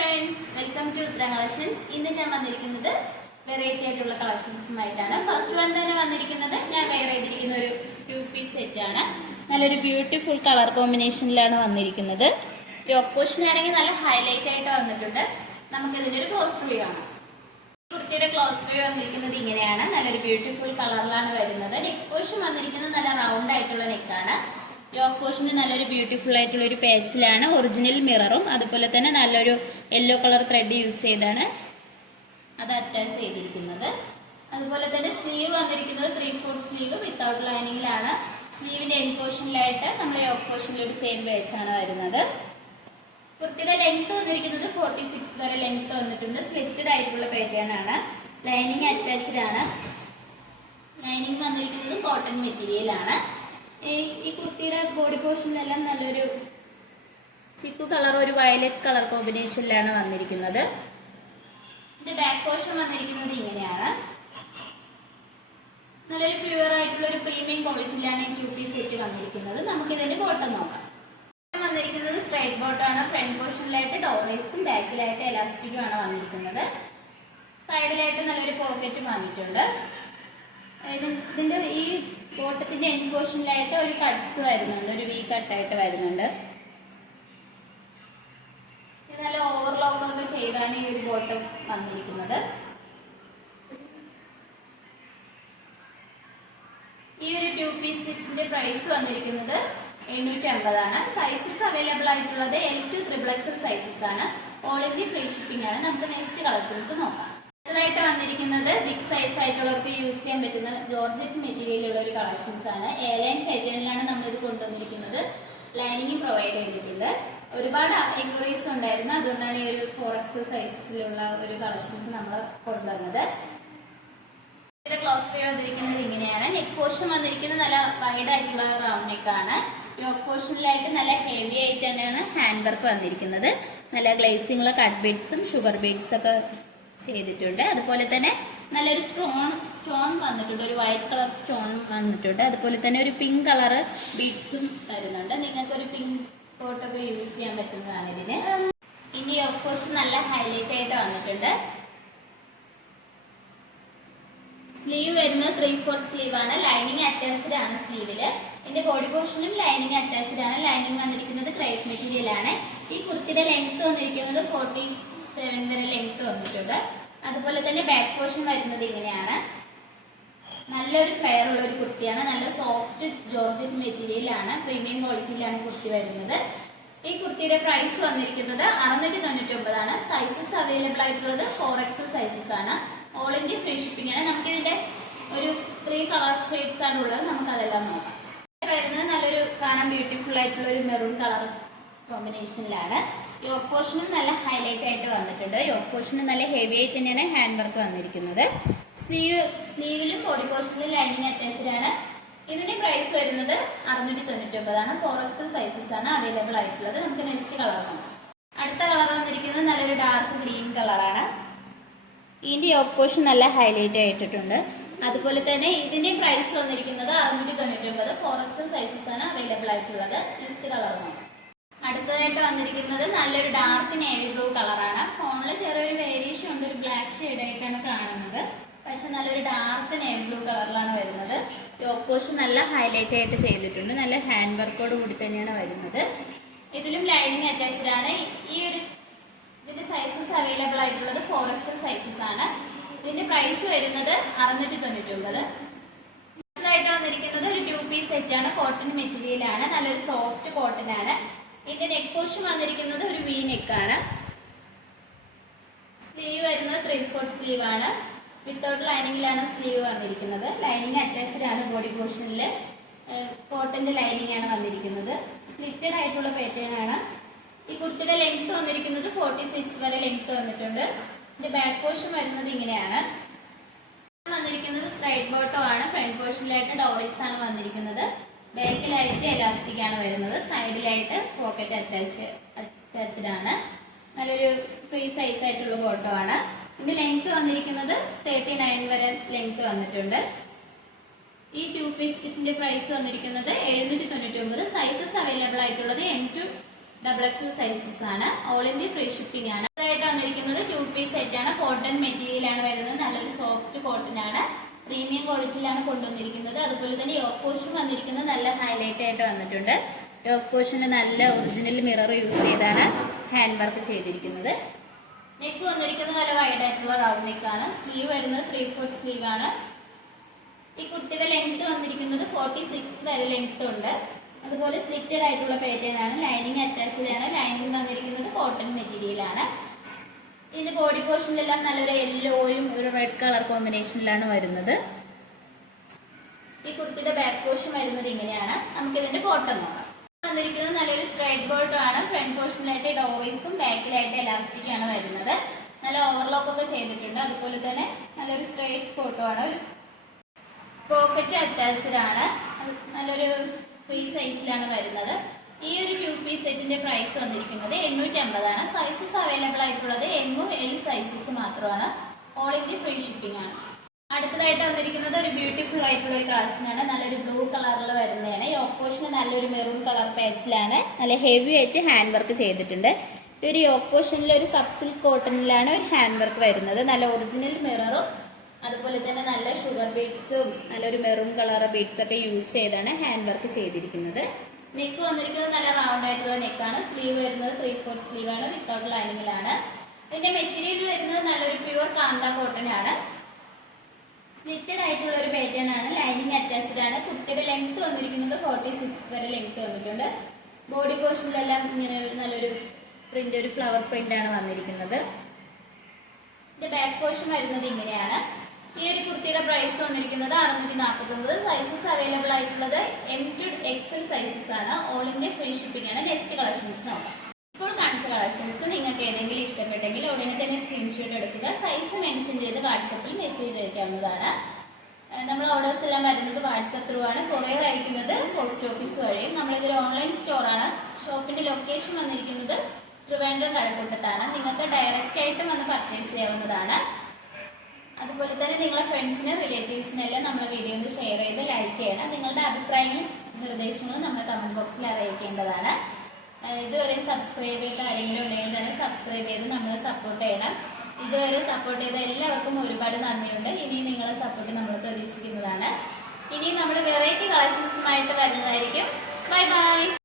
friends, welcome to the collections. ഇന്ന് ഞാൻ വന്നിരിക്കുന്നത് വെറൈറ്റി ആയിട്ടുള്ള കളക്ഷൻസുമായിട്ടാണ്. ഫസ്റ്റ് വൺ തന്നെ വന്നിരിക്കുന്നത് ഞാൻ വെയർ ചെയ്തിരിക്കുന്ന ഒരു 2 പീസ് സെറ്റ് ആണ്. നല്ലൊരു ബ്യൂട്ടിഫുൾ കളർ കോമ്പിനേഷനിലാണ് വന്നിരിക്കുന്നത്. യോക്ക് പോർഷൻ ആണെങ്കിൽ നല്ല ഹൈലൈറ്റ് ആയിട്ട് വന്നിട്ടുണ്ട്. നമുക്ക് ഇതിന്റെ ഒരു ക്ലോസ് വ്യൂ കാണാം. കുർത്തിയുടെ ക്ലോസ് വ്യൂ വന്നിരിക്കുന്നത് ഇങ്ങനെയാണ്. നല്ലൊരു ബ്യൂട്ടിഫുൾ കളറിലാണ് വരുന്നത്. നെക്ക് പോർഷൻ വന്നിരിക്കുന്നത് നല്ല റൗണ്ട് ആയിട്ടുള്ള നെക്കാണ്. യോക്ക് പോർഷന് നല്ലൊരു ബ്യൂട്ടിഫുൾ ആയിട്ടുള്ള ഒരു പേച്ചിലാണ്. ഒറിജിനൽ മിററും അതുപോലെ തന്നെ നല്ലൊരു യെല്ലോ കളർ ത്രെഡ് യൂസ് ചെയ്താണ് അത് അറ്റാച്ച് ചെയ്തിരിക്കുന്നത്. അതുപോലെ തന്നെ സ്ലീവ് വന്നിരിക്കുന്നത് 3/4 സ്ലീവ് വിത്തൗട്ട് ലൈനിങ്ങിലാണ്. സ്ലീവിന്റെ എൻഡ് പോർഷനിലായിട്ട് നമ്മുടെ യോക്ക് പോർഷനിൽ ഒരു സെയിം പേച്ചാണ് വരുന്നത്. കുർത്തിയുടെ ലെങ്ത് വന്നിരിക്കുന്നത് 46 വരെ ലെങ്ത് വന്നിട്ടുണ്ട്. സ്ലിറ്റഡ് ആയിട്ടുള്ള പാറ്റേൺ ആണ്. ലൈനിങ് അറ്റാച്ച്ഡ് ആണ്. ലൈനിങ് വന്നിരിക്കുന്നത് കോട്ടൺ മെറ്റീരിയൽ ആണ്. ഈ കുർത്തിയുടെ ബോഡി പോർഷനിലെല്ലാം നല്ലൊരു ചിക്കു കളർ ഒരു വയലറ്റ് കളർ കോമ്പിനേഷനിലാണ് വന്നിരിക്കുന്നത്. ഇതിന്റെ ബാക്ക് പോർഷൻ വന്നിരിക്കുന്നത് ഇങ്ങനെയാണ്. നല്ലൊരു പ്യുവർ ആയിട്ടുള്ള ഒരു പ്രീമിയം ക്വാളിറ്റിയിലാണ് ഈ 2 പീസ് സെറ്റ് വന്നിരിക്കുന്നത്. നമുക്ക് ഇതിന്റെ ബോട്ടം നോക്കാം. വന്നിരിക്കുന്നത് സ്ട്രൈറ്റ് ബോട്ടാണ്. ഫ്രണ്ട് പോർഷനിലായിട്ട് ഡോറേസും ബാക്കിലായിട്ട് എലാസ്റ്റിക്കും ആണ് വന്നിരിക്കുന്നത്. സൈഡിലായിട്ട് നല്ലൊരു പോക്കറ്റും വന്നിട്ടുണ്ട്. ഇതിന്റെ ഈ ബോട്ടത്തിന്റെ എൻഡ് പോർഷനിലായിട്ട് ഒരു കട്ട്സ് വരുന്നുണ്ട്. ഒരു വി കട്ടായിട്ട് വരുന്നുണ്ട്. ഇത് നല്ല ഓവർലോക്ക് ഒക്കെ ചെയ്താണ് ഈ ഒരു ബോട്ടം വന്നിരിക്കുന്നത്. ഈ ഒരു 2 പീസ് സെറ്റിന്റെ പ്രൈസ് വന്നിരിക്കുന്നത് 850 ആണ്. സൈസസ് അവൈലബിൾ ആയിട്ടുള്ളത് L2 XXL സൈസസ് ആണ്. ഓൾ ഇന്ത്യ ഫ്രീ ഷിപ്പിംഗ് ആണ്. നമുക്ക് നെക്സ്റ്റ് കളക്ഷൻസ് നോക്കാം. അടുത്തതായിട്ട് വന്നിരിക്കുന്നത് ബിഗ് സൈസ് ആയിട്ടുള്ളവർക്ക് യൂസ് ചെയ്യാൻ പറ്റുന്ന ജോർജറ്റ് മെറ്റീരിയലുള്ള ഒരു കളക്ഷൻസ് ആണ്. എയർലൈൻ പാറ്റേണിലാണ് നമ്മളിത് കൊണ്ടുവന്നിരിക്കുന്നത്. ലൈനിങ് പ്രൊവൈഡ് ചെയ്തിട്ടുണ്ട്. ഒരുപാട് എൻക്വയറീസ് ഉണ്ടായിരുന്നു. അതുകൊണ്ടാണ് ഈ ഒരു 4XL സൈസസിലുള്ള ഒരു കളക്ഷൻസ് നമ്മൾ കൊണ്ടുവന്നത്. ഇതിന്റെ ക്ലോസ് വ്യൂ വന്നിരിക്കുന്നത് ഇങ്ങനെയാണ്. നെക്ക് പോർഷൻ വന്നിരിക്കുന്നത് നല്ല വൈഡ് ആയിട്ടുള്ള റൗണ്ട് നെക്കാണ്. യോക്ക് പോർഷനിലായിട്ട് നല്ല ഹെവി ആയിട്ട് തന്നെയാണ് ഹാൻഡ് വർക്ക് വന്നിരിക്കുന്നത്. നല്ല ഗ്ലേസിംഗുള്ള കട്ട് ബീഡ്സും ഷുഗർ ബീഡ്സ് ഒക്കെ ചെയ്തിട്ടുണ്ട്. അതുപോലെ തന്നെ നല്ലൊരു സ്റ്റോൺ വന്നിട്ടുണ്ട്. ഒരു വൈറ്റ് കളർ സ്റ്റോൺ വന്നിട്ടുണ്ട്. അതുപോലെ തന്നെ ഒരു പിങ്ക് കളർ ബീഡ്സും വരുന്നുണ്ട്. നിങ്ങൾക്ക് ഒരു പിങ്ക് കോട്ടൊക്കെ യൂസ് ചെയ്യാൻ പറ്റുന്നതാണ് ഇതിന്. ഇനി യോക്ക് പോർഷൻ നല്ല ഹൈലൈറ്റ് ആയിട്ട് വന്നിട്ടുണ്ട്. സ്ലീവ് വരുന്നത് 3/4 സ്ലീവ് ആണ്. ലൈനിങ് അറ്റാച്ച്ഡ് ആണ് സ്ലീവില്. ഇതിന്റെ ബോഡി പോർഷനും ലൈനിങ് അറ്റാച്ച്ഡ് ആണ്. ലൈനിങ് വന്നിരിക്കുന്നത് ക്രേപ്പ് മെറ്റീരിയൽ ആണ്. ഈ കുർത്തിയുടെ ലെങ്ത് വന്നിരിക്കുന്നത് 47 വരെ ലെങ്ത് വന്നിട്ടുണ്ട്. അതുപോലെ തന്നെ ബാക്ക് പോർഷൻ വരുന്നത് ഇങ്ങനെയാണ്. നല്ലൊരു ഫ്ലെയർ ഉള്ള ഒരു കുർത്തിയാണ്. നല്ല സോഫ്റ്റ് ജോർജറ്റ് മെറ്റീരിയൽ ആണ്. പ്രീമിയം ക്വാളിറ്റിയിലാണ് കുർത്തി വരുന്നത്. ഈ കുർത്തിയുടെ പ്രൈസ് വന്നിരിക്കുന്നത് 699 ആണ്. സൈസസ് അവൈലബിൾ ആയിട്ടുള്ളത് 4XL സൈസസ് ആണ്. ഓൾ ഇന്ത്യ ഫ്രീ ഷിപ്പിംഗ് ആണ്. നമുക്ക് ഇതിന്റെ ഒരു 3 കളർ ഷെയ്ഡ്സ് ആണ് ഉള്ളത്. നമുക്ക് അതെല്ലാം നോക്കാം. വരുന്നത് നല്ലൊരു കാണാൻ ബ്യൂട്ടിഫുൾ ആയിട്ടുള്ള ഒരു മെറൂൺ കളർ കോമ്പിനേഷനിലാണ്. യോക്ക് പോർഷനും നല്ല ഹൈലൈറ്റ് ആയിട്ട് വന്നിട്ടുണ്ട്. യോക്ക് പോർഷനും നല്ല ഹെവി ആയിട്ട് തന്നെയാണ് ഹാൻഡ് വർക്ക് വന്നിരിക്കുന്നത്. സ്ലീവിലും ബോഡി പോർഷനിലും ലൈനിങ് അറ്റാച്ച്ഡ് ആണ്. ഇതിന്റെ പ്രൈസ് വരുന്നത് 699 ആണ്. 4XL സൈസസ് ആണ് അവൈലബിൾ ആയിട്ടുള്ളത്. നമുക്ക് നെക്സ്റ്റ് കളർ നോക്കാം. അടുത്ത കളർ വന്നിരിക്കുന്നത് നല്ലൊരു ഡാർക്ക് ഗ്രീൻ കളറാണ്. ഇതിന്റെ യോക്ക് പോർഷൻ നല്ല ഹൈലൈറ്റ് ആയിട്ടുണ്ട്. അതുപോലെ തന്നെ ഇതിന്റെ പ്രൈസ് വന്നിരിക്കുന്നത് 699. 4XL സൈസസ് ആണ് അവൈലബിൾ ആയിട്ടുള്ളത്. നെക്സ്റ്റ് കളർ നോക്കാം. അടുത്തതായിട്ട് വന്നിരിക്കുന്നത് നല്ലൊരു ഡാർക്ക് നേവി ബ്ലൂ കളറാണ്. ഫോണിൽ ചെറിയൊരു വേരിയേഷൻ ഉണ്ട്. ഒരു ബ്ലാക്ക് ഷെയ്ഡ് ആയിട്ടാണ് കാണുന്നത്. പക്ഷെ നല്ലൊരു ഡാർക്ക് നേവി ബ്ലൂ കളറിലാണ് വരുന്നത്. യോക്ക് പോർഷൻ നല്ല ഹൈലൈറ്റ് ആയിട്ട് ചെയ്തിട്ടുണ്ട്. നല്ല ഹാൻഡ് വർക്കോട് കൂടി തന്നെയാണ് വരുന്നത്. ഇതിലും ലൈനിങ് അറ്റാച്ച്ഡ് ആണ്. ഇതിന്റെ സൈസസ് അവൈലബിൾ ആയിട്ടുള്ളത് 4XL സൈസസ് ആണ്. ഇതിന്റെ പ്രൈസ് വരുന്നത് 699. അടുത്തതായിട്ട് വന്നിരിക്കുന്നത് ഒരു 2 പീസ് സെറ്റ് ആണ്. കോട്ടൺ മെറ്റീരിയൽ ആണ്. നല്ലൊരു സോഫ്റ്റ് കോട്ടൺ ആണ്. ഇതിന്റെ നെക്ക് പോർഷൻ വന്നിരിക്കുന്നത് ഒരു വി നെക്കാണ്. സ്ലീവ് വരുന്നത് 3/4 സ്ലീവ് ആണ്. വിത്തൗട്ട് ലൈനിങ്ങിലാണ് സ്ലീവ് വന്നിരിക്കുന്നത്. ലൈനിങ് അറ്റാച്ച്ഡ് ആണ്. ബോഡി പോർഷനിൽ കോട്ടന്റെ ലൈനിങ് ആണ് വന്നിരിക്കുന്നത്. സ്ലിറ്റഡ് ആയിട്ടുള്ള പാറ്റേൺ ആണ്. ഈ കുർത്തിയുടെ ലെങ്ത് വന്നിരിക്കുന്നത് 46 വരെ ലെങ്ത് വന്നിട്ടുണ്ട്. ഇതിന്റെ ബാക്ക് പോർഷൻ വരുന്നത് ഇങ്ങനെയാണ്. വന്നിരിക്കുന്നത് സ്ട്രൈറ്റ് ബോട്ടം ആണ്. ഫ്രണ്ട് പോർഷനിലായിട്ട് ഡോറീസ് ആണ് വന്നിരിക്കുന്നത്. ബാക്കിലായിട്ട് എലാസ്റ്റിക് ആണ് വരുന്നത്. സൈഡിലായിട്ട് പോക്കറ്റ് അറ്റാച്ച്ഡ് ആണ്. നല്ലൊരു ഫ്രീ സൈസ് ആയിട്ടുള്ള ബോട്ടം ആണ്. ഇതിന്റെ ലെങ്ത് വന്നിരിക്കുന്നത് 39 വരെ ലെങ്ത് വന്നിട്ടുണ്ട്. ഈ 2 പീസ് സെറ്റിന്റെ പ്രൈസ് വന്നിരിക്കുന്നത് 799. സൈസസ് അവൈലബിൾ ആയിട്ടുള്ളത് M2 XXL സൈസസ് ആണ്. ഓൾ ഇന്ത്യ ഫ്രീ ഷിപ്പിംഗ് ആണ്. അടുത്തതായിട്ട് വന്നിരിക്കുന്നത് 2 പീസ് സെറ്റ് ആണ്. കോട്ടൺ മെറ്റീരിയൽ ആണ് വരുന്നത്. നല്ലൊരു സോഫ്റ്റ് കോട്ടൺ ആണ്. പ്രീമിയം ക്വാളിറ്റിയിലാണ് കൊണ്ടുവന്നിരിക്കുന്നത്. അതുപോലെ തന്നെ യോക്ക് പോർഷൻ വന്നിരിക്കുന്നത് നല്ല ഹൈലൈറ്റ് ആയിട്ട് വന്നിട്ടുണ്ട്. യോക്ക് പോർഷനിൽ നല്ല ഒറിജിനൽ മിറർ യൂസ് ചെയ്താണ് ഹാൻഡ് വർക്ക് ചെയ്തിരിക്കുന്നത്. നെക്ക് വന്നിരിക്കുന്നത് നല്ല വൈഡ് ആയിട്ടുള്ള റൗണ്ട് നെക്കാണ്. സ്ലീവ് വരുന്നത് 3/4 സ്ലീവ് ആണ്. ഈ കുർത്തിയുടെ ലെങ്ത് വന്നിരിക്കുന്നത് 46 വരെ ലെങ്ത് ഉണ്ട്. അതുപോലെ സ്ലിറ്റഡ് ആയിട്ടുള്ള പാറ്റേൺ ആണ്. ലൈനിങ് അറ്റാച്ച്ഡ് ആണ്. ലൈനിങ് വന്നിരിക്കുന്നത് കോട്ടൺ മെറ്റീരിയൽ ആണ്. ഇതിന്റെ ബോഡി പോർഷനിലെല്ലാം നല്ലൊരു യെല്ലോയും ഒരു റെഡ് കളർ കോമ്പിനേഷനിലാണ് വരുന്നത്. ഈ കുർത്തിയുടെ ബാക്ക് പോർഷൻ വരുന്നത് ഇങ്ങനെയാണ്. നമുക്ക് ഇതിന്റെ ബോട്ടം നോക്കാം. വന്നിരിക്കുന്നത് നല്ലൊരു സ്ട്രൈറ്റ് ബോട്ടം ആണ്. ഫ്രണ്ട് പോർഷനിലായിട്ട് ഡോറീസും ബാക്കിലായിട്ട് എലാസ്റ്റിക് ആണ് വരുന്നത്. നല്ല ഓവർലോക്ക് ഒക്കെ ചെയ്തിട്ടുണ്ട്. അതുപോലെ തന്നെ നല്ലൊരു സ്ട്രൈറ്റ് ബോട്ടം ആണ്. ഒരു പോക്കറ്റ് അറ്റാച്ച്ഡ് ആണ്. നല്ലൊരു ഫ്രീ സൈസിലാണ് വരുന്നത്. ഈ ഒരു 2 പീസ് സെറ്റിന്റെ പ്രൈസ് വന്നിരിക്കുന്നത് 850 ആണ്. സൈസസ് അവൈലബിൾ ആയിട്ടുള്ളത് M, L സൈസസ് മാത്രമാണ്. ഓൾ ഇന്ത്യ ഫ്രീ ഷിപ്പിംഗ് ആണ്. അടുത്തതായിട്ട് വന്നിരിക്കുന്നത് ഒരു ബ്യൂട്ടിഫുൾ ആയിട്ടുള്ള ഒരു കളക്ഷൻ ആണ്. നല്ലൊരു ബ്ലൂ കളറിൽ വരുന്നതാണ്. ഈ യോക്ക് പോർഷൻ നല്ലൊരു മെറൂൺ കളർ പാച്ചിലാണ്. നല്ല ഹെവി ആയിട്ട് ഹാൻഡ് വർക്ക് ചെയ്തിട്ടുണ്ട്. ഈ ഒരു യോക്ക് പോർഷനിൽ ഒരു സബ് സിൽക്ക് കോട്ടണിലാണ് ഒരു ഹാൻഡ് വർക്ക് വരുന്നത്. നല്ല ഒറിജിനൽ മിററും അതുപോലെ തന്നെ നല്ല ഷുഗർ ബീഡ്സും നല്ലൊരു മെറൂൺ കളർ ബീഡ്സ് ഒക്കെ യൂസ് ചെയ്താണ് ഹാൻഡ് വർക്ക് ചെയ്തിരിക്കുന്നത്. നെക്ക് വന്നിരിക്കുന്നത് നല്ല റൗണ്ട് ആയിട്ടുള്ള നെക്കാണ്. സ്ലീവ് വരുന്നത് 3/4 സ്ലീവ് ആണ്. വിത്തൗട്ട് ലൈനിങ്ങിലാണ്. ഇതിന്റെ മെറ്റീരിയൽ വരുന്നത് നല്ലൊരു പ്യുവർ കാന്ത കോട്ടൺ ആണ്. സ്ലിറ്റഡ് ആയിട്ടുള്ള ഒരു പാറ്റേൺ ആണ്. ലൈനിങ് അറ്റാച്ച്ഡ് ആണ്. കുട്ടിയുടെ ലെങ്ത് വന്നിരിക്കുന്നത് 46 വരെ ലെങ്ത് വന്നിട്ടുണ്ട്. ബോഡി പോർഷനിലെല്ലാം ഇങ്ങനെ നല്ലൊരു പ്രിന്റ്, ഒരു ഫ്ലവർ പ്രിന്റ് ആണ് വന്നിരിക്കുന്നത്. ഇതിന്റെ ബാക്ക് പോർഷൻ വരുന്നത് ഇങ്ങനെയാണ്. ഈ ഒരു കുർത്തിയുടെ പ്രൈസ് വന്നിരിക്കുന്നത് 649. സൈസസ് അവൈലബിൾ ആയിട്ടുള്ളത് M to XL സൈസസ് ആണ്. ഓൾ ഇന്ത്യ ഫ്രീ ഷിപ്പിംഗ് ആണ്. നെക്സ്റ്റ് കളക്ഷൻസ് നോക്കാം. ഇപ്പോൾ കാണിച്ച കളക്ഷൻസ് നിങ്ങൾക്ക് ഏതെങ്കിലും ഇഷ്ടപ്പെട്ടെങ്കിൽ ഉടനെ തന്നെ സ്ക്രീൻഷോട്ട് എടുക്കുക. സൈസ് മെൻഷൻ ചെയ്ത് വാട്സപ്പിൽ മെസ്സേജ് അയക്കാവുന്നതാണ്. നമ്മൾ ഓർഡേഴ്സ് എല്ലാം വരുന്നത് വാട്സപ്പ് ത്രൂ ആണ്. കൊറിയർ അയക്കുന്നത് പോസ്റ്റ് ഓഫീസ് വഴിയും. നമ്മളിതൊരു ഓൺലൈൻ സ്റ്റോറാണ്. ഷോപ്പിന്റെ ലൊക്കേഷൻ വന്നിരിക്കുന്നത് ട്രിവാൻഡ്രം കഴക്കൂട്ടത്താണ്. നിങ്ങൾക്ക് ഡയറക്റ്റ് ആയിട്ടും വന്ന് പർച്ചേസ് ചെയ്യാവുന്നതാണ്. അതുപോലെ തന്നെ നിങ്ങളെ ഫ്രണ്ട്സിന് റിലേറ്റീവ്സിനെല്ലാം നമ്മളെ വീഡിയോ ഒന്ന് ഷെയർ ചെയ്ത് ലൈക്ക് ചെയ്യണം. നിങ്ങളുടെ അഭിപ്രായങ്ങളും നിർദ്ദേശങ്ങളും നമ്മൾ കമന്റ് ബോക്സിൽ അറിയിക്കേണ്ടതാണ്. ഇതുവരെ സബ്സ്ക്രൈബ് ചെയ്ത ആരെങ്കിലും ഉണ്ടെങ്കിൽ തന്നെ സബ്സ്ക്രൈബ് ചെയ്ത് നമ്മളെ സപ്പോർട്ട് ചെയ്യണം. ഇതുവരെ സപ്പോർട്ട് ചെയ്ത എല്ലാവർക്കും ഒരുപാട് നന്ദിയുണ്ട്. ഇനി നിങ്ങളെ സപ്പോർട്ട് നമ്മൾ പ്രതീക്ഷിക്കുന്നതാണ്. ഇനി നമ്മൾ വെറൈറ്റി കളക്ഷൻസുമായിട്ട് വരുന്നതായിരിക്കും. Bye bye.